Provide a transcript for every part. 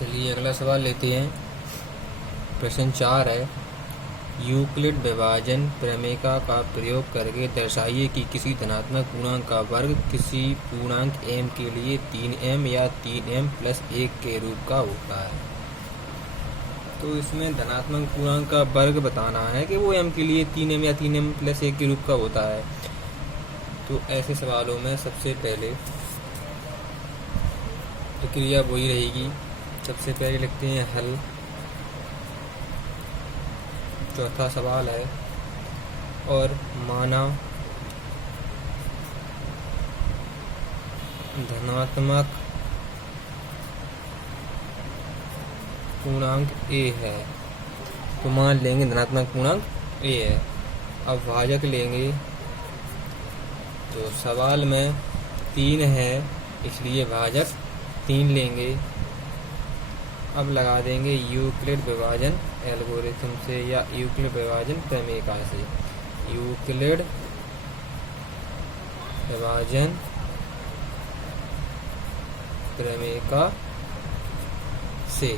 चलिए अगला सवाल लेते हैं। प्रश्न 4 है, यूक्लिड विभाजन प्रमेय का प्रयोग करके दर्शाइए कि किसी धनात्मक पूर्णांक का वर्ग किसी पूर्णांक m के लिए 3m या 3m प्लस 1 के रूप का होता है। तो इसमें धनात्मक पूर्णांक का वर्ग बताना है कि वो m के लिए 3m या 3m प्लस 1 के रूप का होता है। तो ऐसे सवालों में सबसे पहले प्रक्रिया वही रहेगी। सबसे पहले लिखते हैं हल। चौथा सवाल है, और माना धनात्मक पूर्णांक a है। तो मान लेंगे धनात्मक पूर्णांक a है। अब भाजक लेंगे, तो सवाल में 3 है इसलिए भाजक 3 लेंगे। अब लगा देंगे यूक्लिड विभाजन एल्गोरिथम से या यूक्लिड विभाजन प्रमेय से। यूक्लिड विभाजन प्रमेय से।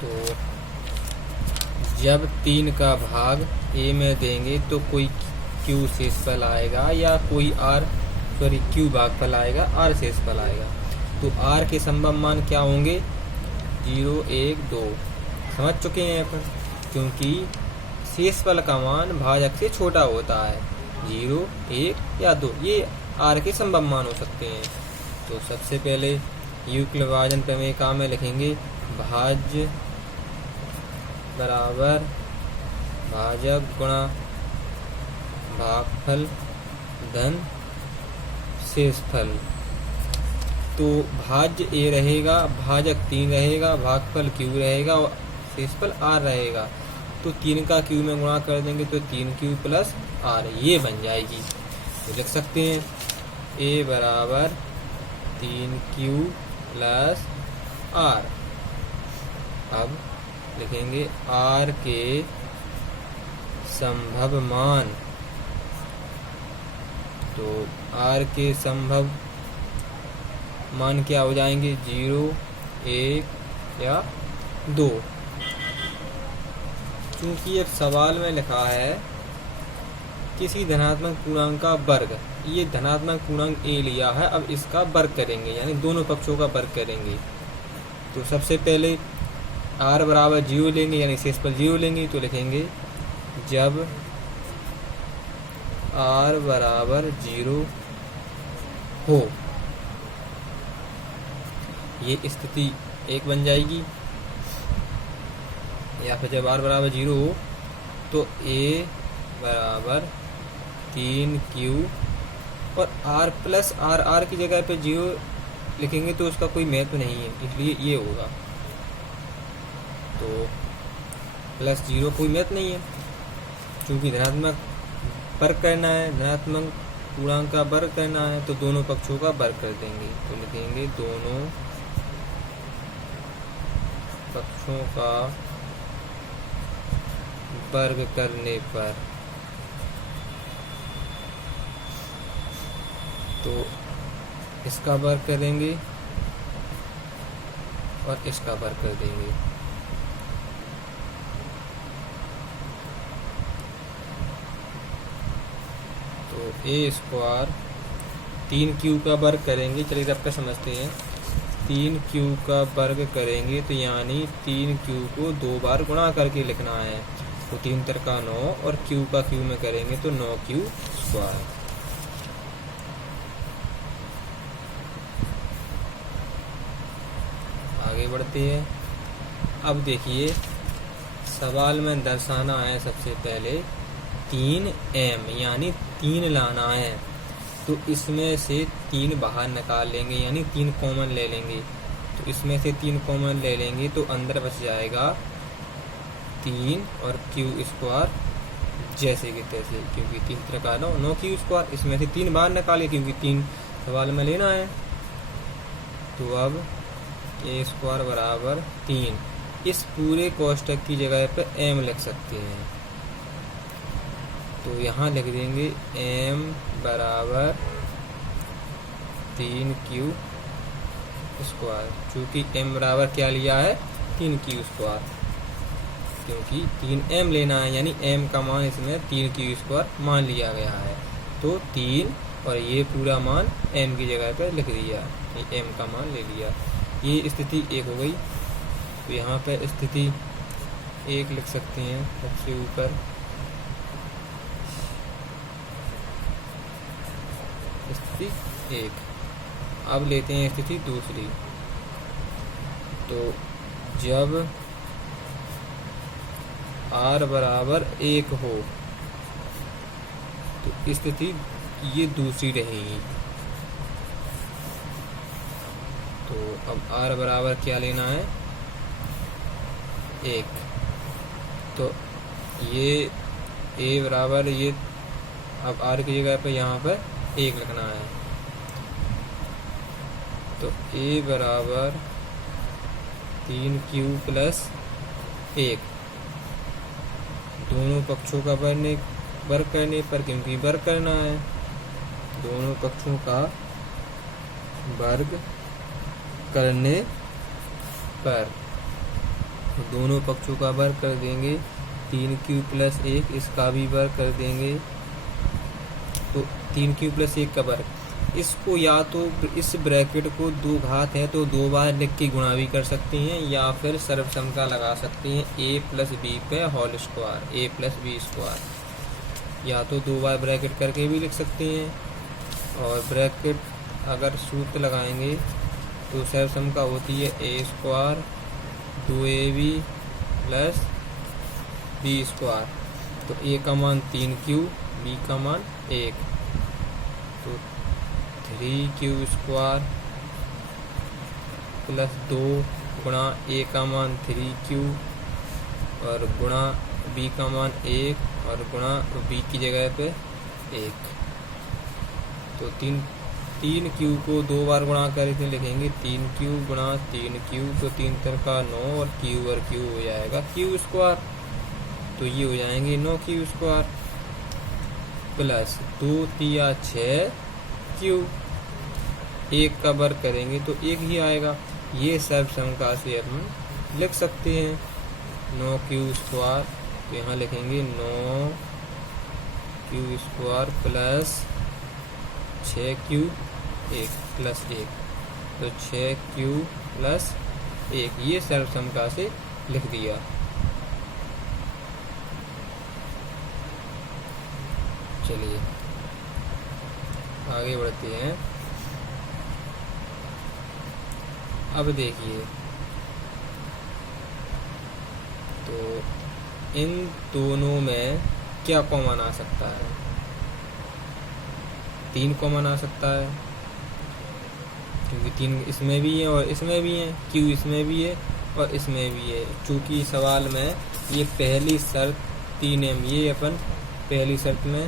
तो जब 3 का भाग a में देंगे तो कोई q शेषफल आएगा या कोई q भागफल आएगा, r शेषफल आएगा। तो r के संभव मान क्या होंगे? 0, 1, 2। समझ चुके हैं अपन, क्योंकि शेषफल का मान भाजक से छोटा होता है। 0, 1 या 2 ये r के संभव मान हो सकते हैं। तो सबसे पहले यूक्लिड विभाजन प्रमेय में लिखेंगे भाज्य बराबर भाजक गुणा भागफल धन शेषफल। तो भाज्य a रहेगा, भाजक 3 रहेगा, भागफल q रहेगा और शेषफल r रहेगा। तो 3 का q में गुणा कर देंगे तो 3q प्लस r ये बन जाएगी। तो लिख सकते हैं a बराबर 3q प्लस r। अब लिखेंगे r के संभव मान। तो r के संभव मान क्या हो जाएंगे? 0, 1 या 2। क्योंकि अब सवाल में लिखा है किसी धनात्मक पूर्णांक का वर्ग, ये धनात्मक पूर्णांक a लिया है। अब इसका वर्ग करेंगे यानी दोनों पक्षों का वर्ग करेंगे। तो सबसे पहले r बराबर 0 लेंगे यानी शेषफल 0 लेंगे। तो लिखेंगे जब r बराबर 0 हो, ये स्थिति 1 बन जाएगी। या फिर जब r बराबर 0 हो तो a बराबर 3q और r प्लस r की जगह पे 0 लिखेंगे तो उसका कोई महत्व नहीं है, इसलिए ये होगा। तो प्लस 0 कोई महत्व नहीं है, क्योंकि धनात्मक वर्ग करना है, धनात्मक पूर्णांक का वर्ग करना है, तो दोनों पक्षों का वर्ग कर देंगे। तो लिखेंगे दोनों पक्षों का वर्ग करने पर। तो इसका वर्ग करेंगे और इसका वर्ग कर देंगे। तो a स्क्वायर 3q का वर्ग करेंगे। चलिए रब का समझते हैं। 3q का वर्ग करेंगे तो यानी 3q को 2 बार गुणा करके लिखना है। तो 3 × 9 और q का q में करेंगे तो 9q स्क्वायर। आगे बढ़ते हैं। अब देखिए सवाल में दर्शाना है सबसे पहले 3m यानी 3 लाना है। तो इसमें से 3 बाहर निकाल लेंगे यानी 3 कॉमन ले लेंगे। तो इसमें से 3 कॉमन ले लेंगे तो अंदर बच जाएगा 3 और q स्क्वायर जैसे कि तैसे, क्योंकि 3 × 9 9q स्क्वायर। इसमें से 3 बाहर निकाले क्योंकि 3 सवाल में लेना है। तो अब a स्क्वायर बराबर 3। इस पूरे कोष्टक की जगह पर m लिख सकते हैं। तो यहाँ लिख देंगे m बराबर 3q², चूँकि m बराबर क्या लिया है 3q², क्योंकि 3m लेना है, यानी m का मान इसमें 3q² मान लिया गया है। तो 3 और ये पूरा मान m की जगह पर लिख दिया, ये m का मान ले लिया। ये स्थिति 1 हो गई। तो यहाँ पे स्थिति 1 लिख सकते हैं सबसे ऊपर। स्थिति 1। अब लेते हैं स्थिति दूसरी। तो जब r बराबर 1 हो तो स्थिति ये दूसरी रहेगी। तो अब r बराबर क्या लेना है 1। तो ये a बराबर ये, अब r की जगह पे यहाँ पर 1 लिखना है। तो a बराबर 3q + 1, दोनों पक्षों का वर्ग करने पर, क्योंकि वर्ग करना है, दोनों पक्षों का वर्ग करने पर, दोनों पक्षों का वर्ग कर देंगे। 3q + 1, इसका भी वर्ग कर देंगे। तो 3q + 1 का वर्ग, इसको या तो इस ब्रैकेट को 2 घात है तो 2 बार लिख के गुणा भी कर सकते हैं, या फिर सर्वसमता लगा सकते हैं a + b पे होल स्क्वायर, a + b², या तो 2 बार ब्रैकेट करके भी लिख सकते हैं। और ब्रैकेट अगर सूत्र लगाएंगे तो सर्वसमता होती है a² 2ab + b²। तो a का मान 3q, b का मान 1, तो 3q² + 2 गुणा a का मान 3q और गुणा b का मान 1 और गुणा b की जगह पे 1। तो 3q को 2 बार गुणा करके लिखेंगे 3q गुणा 3q, तो 3 × 9 और q हो जाएगा q²। तो ये हो जाएंगे 9q² + 2 × 6q, 1 का वर्ग करेंगे तो 1 ही आएगा। ये सर्वसमता से हम लिख सकते हैं 9q²। तो यहाँ लिखेंगे 9q² + 6q + 1, तो 6q + 1, ये सर्वसमता से लिख दिया। चलिए आगे बढ़ते हैं। अब देखिए, तो इन दोनों में क्या कॉमन आ सकता है? 3 कॉमन आ सकता है, क्योंकि 3 इसमें भी है और इसमें भी है, q इसमें भी है और इसमें भी है। चूँकि सवाल में ये पहली शर्त 3m, ये अपन पहली शर्त में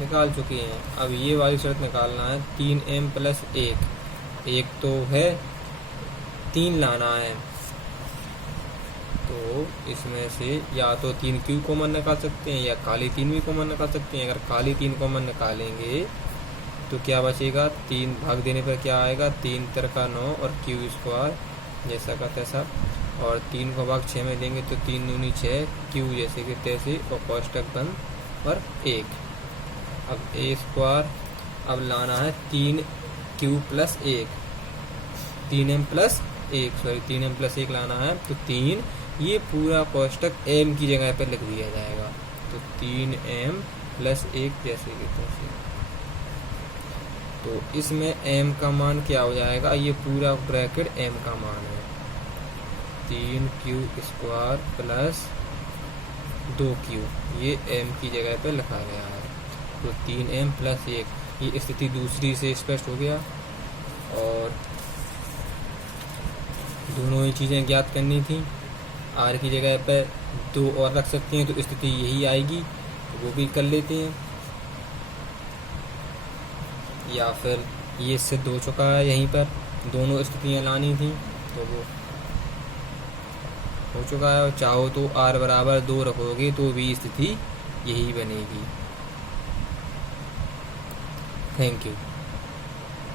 निकाल चुके हैं। अब ये वाली शर्त निकालना है 3m + 1, 1 तो है, 3 लाना है। तो इसमें से या तो 3q कॉमन निकाल सकते हैं या काली 3 भी कॉमन निकाल सकते हैं। अगर काली 3 कॉमन निकालेंगे तो क्या बचेगा, 3 भाग देने पर क्या आएगा, 3 × 9 और q² जैसा का तैसा, और 3 को भाग 6 में देंगे तो 3 दूनी 6, q जैसे कि तैसे, और कोष्टक बंद और 1। अब a², अब लाना है 3q + 1, 3m + 1, सॉरी 3m + 1 लाना है। तो 3, ये पूरा कोष्टक m की जगह पर लिख दिया जाएगा। तो 3m + 1 जैसे कि तैसे। तो इसमें m का मान क्या हो जाएगा, ये पूरा ब्रैकेट m का मान है, 3q² + 2q, ये m की जगह पर लिखा गया है। तो 3m + 1, ये स्थिति दूसरी से स्पष्ट हो गया। और दोनों ही चीज़ें ज्ञात करनी थी। r की जगह पर 2 और रख सकते हैं तो स्थिति यही आएगी, तो वो भी कर लेते हैं। या फिर ये सिद्ध हो चुका है, यहीं पर दोनों स्थितियाँ लानी थी तो वो हो चुका है। और चाहो तो r बराबर 2 रखोगे तो भी स्थिति यही बनेगी। Thank you.